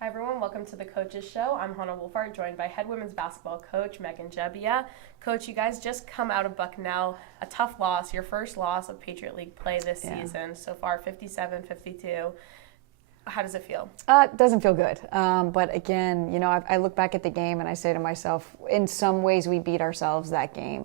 Hi everyone, welcome to the Coaches Show. I'm Hannah Wolfart, joined by head women's basketball coach Megan Gebbia. Coach, you guys just come out of Bucknell, a tough loss, your first loss of Patriot League play this season. So far, 57-52. How does it feel? It doesn't feel good. But again, I look back at the game and I say to myself, in some ways we beat ourselves that game.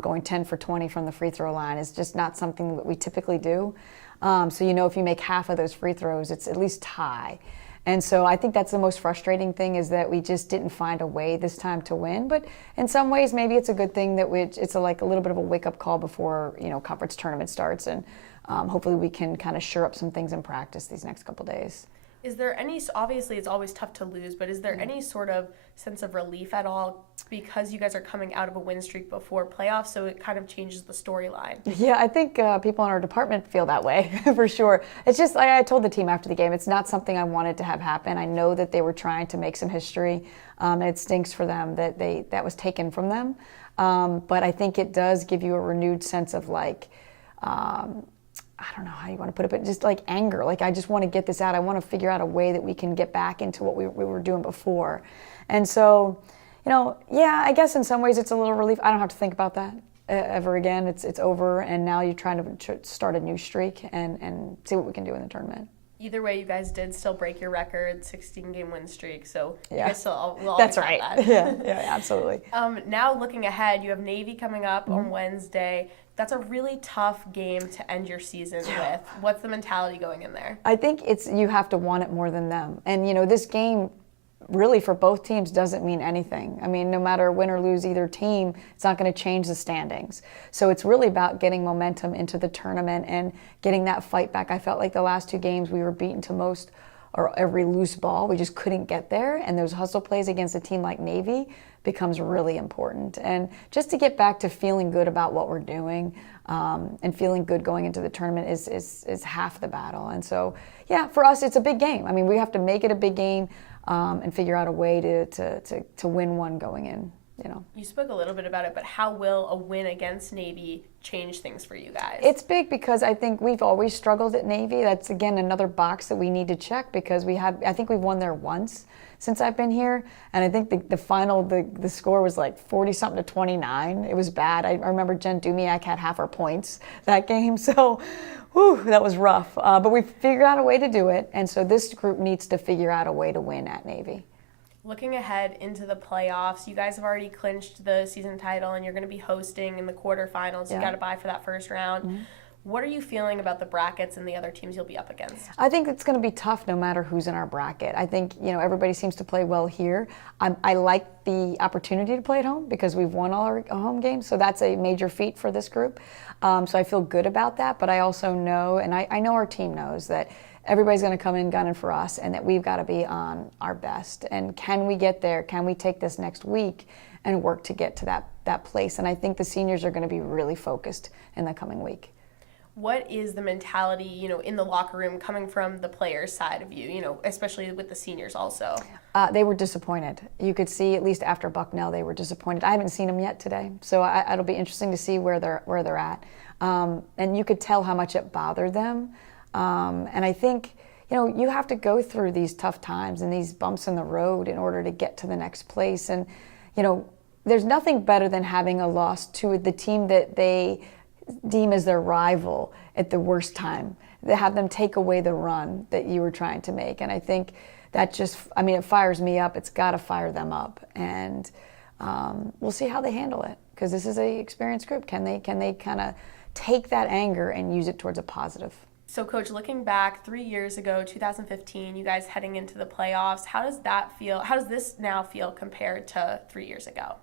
Going 10 for 20 from the free throw line is just not something that we typically do. So if you make half of those free throws, it's at least tie. And so I think that's the most frustrating thing, is that we just didn't find a way this time to win. But in some ways, maybe it's a good thing that it's like a little bit of a wake-up call before conference tournament starts, and hopefully we can kind of shore up some things in practice these next couple days. Is there any, obviously it's always tough to lose, but is there any sort of sense of relief at all because you guys are coming out of a win streak before playoffs, so it kind of changes the storyline? Yeah, I think people in our department feel that way for sure. It's just, I told the team after the game, it's not something I wanted to have happen. I know that they were trying to make some history, and it stinks for them that that was taken from them. But I think it does give you a renewed sense of I don't know how you want to put it, but just like anger. Like, I just want to get this out. I want to figure out a way that we can get back into what we were doing before. And so, I guess in some ways it's a little relief. I don't have to think about that ever again. It's over, and now you're trying to start a new streak and see what we can do in the tournament. Either way, you guys did still break your record, 16-game win streak, so yeah. You guys still will That's right. That. Yeah, absolutely. Now looking ahead, you have Navy coming up on Wednesday. That's a really tough game to end your season with. What's the mentality going in there? I think you have to want it more than them. And, this game really for both teams doesn't mean anything. I mean, no matter win or lose either team, it's not going to change the standings. So it's really about getting momentum into the tournament and getting that fight back. I felt like the last two games we were beaten to most or every loose ball. We just couldn't get there. And those hustle plays against a team like Navy becomes really important. And just to get back to feeling good about what we're doing and feeling good going into the tournament is half the battle. And so, yeah, for us, it's a big game. I mean, we have to make it a big game and figure out a way to win one going in. You spoke a little bit about it, but how will a win against Navy change things for you guys? It's big because I think we've always struggled at Navy. That's, again, another box that we need to check, because I think we've won there once since I've been here, and I think the final, the score was like 40-something to 29. It was bad. I remember Jen Dumiak had half our points that game, so that was rough. But we figured out a way to do it, and so this group needs to figure out a way to win at Navy. Looking ahead into the playoffs, you guys have already clinched the season title, and you're going to be hosting in the quarterfinals. Yeah. You got to bye for that first round. Mm-hmm. What are you feeling about the brackets and the other teams you'll be up against? I think it's going to be tough no matter who's in our bracket. I think, everybody seems to play well here. I like the opportunity to play at home because we've won all our home games, so that's a major feat for this group. So I feel good about that, but I also know, and I know our team knows, that everybody's going to come in gunning for us and that we've got to be on our best. And can we get there? Can we take this next week and work to get to that place? And I think the seniors are going to be really focused in the coming week. What is the mentality, in the locker room coming from the players' side of you, especially with the seniors also? They were disappointed. You could see, at least after Bucknell, they were disappointed. I haven't seen them yet today, so it'll be interesting to see where they're at. And you could tell how much it bothered them. And I think, you have to go through these tough times and these bumps in the road in order to get to the next place. And, there's nothing better than having a loss to the team that they deem as their rival at the worst time. They have them take away the run that you were trying to make. And I think that just, it fires me up. It's got to fire them up. And we'll see how they handle it, because this is a experienced group. Can they kind of take that anger and use it towards a positive? So, Coach, looking back 3 years ago, 2015, you guys heading into the playoffs, how does that feel? How does this now feel compared to 3 years ago?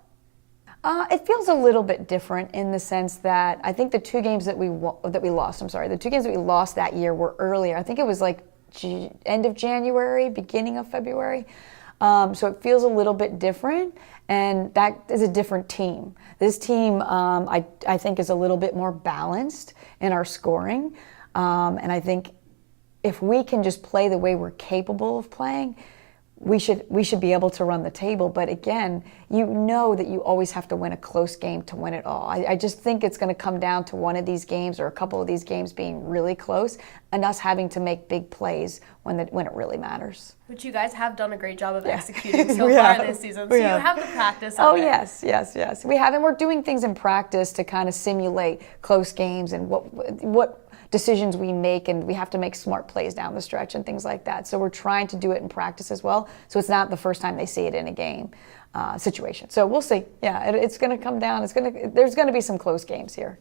It feels a little bit different in the sense that I think the two games that we lost that year were earlier. I think it was like end of January, beginning of February. So it feels a little bit different, and that is a different team. This team, I think, is a little bit more balanced in our scoring. And I think if we can just play the way we're capable of playing, we should be able to run the table. But again, you know that you always have to win a close game to win it all. I just think it's going to come down to one of these games or a couple of these games being really close and us having to make big plays when it really matters. Which you guys have done a great job of executing so far this season. So you have the practice of it. Yes. We have, and we're doing things in practice to kind of simulate close games and what decisions we make, and we have to make smart plays down the stretch and things like that. So we're trying to do it in practice as well, so it's not the first time they see it in a game situation. So we'll see. Yeah, it's going to come down. There's going to be some close games here.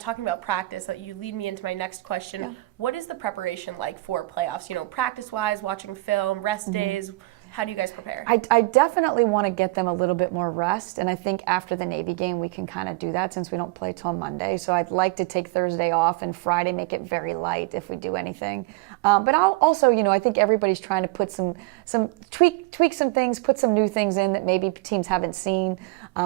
Talking about practice, you lead me into my next question. Yeah. What is the preparation like for playoffs? Practice-wise, watching film, rest days. How do you guys prepare? I definitely want to get them a little bit more rest, and I think after the Navy game we can kind of do that since we don't play till Monday. So I'd like to take Thursday off and Friday make it very light if we do anything. But I'll also, I think everybody's trying to put some tweak some things, put some new things in that maybe teams haven't seen.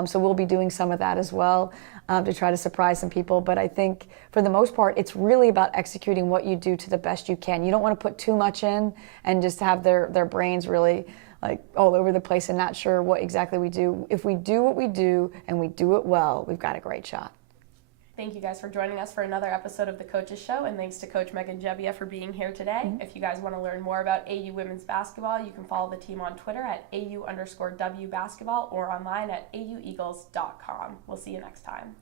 So we'll be doing some of that as well to try to surprise some people. But I think for the most part, it's really about executing what you do to the best you can. You don't want to put too much in and just have their brains really like all over the place and not sure what exactly we do. If we do what we do and we do it well, we've got a great shot. Thank you guys for joining us for another episode of The Coaches Show, and thanks to Coach Megan Gebbia for being here today. If you guys want to learn more about AU women's basketball, you can follow the team on Twitter at AU_W basketball or online at aueagles.com. We'll see you next time.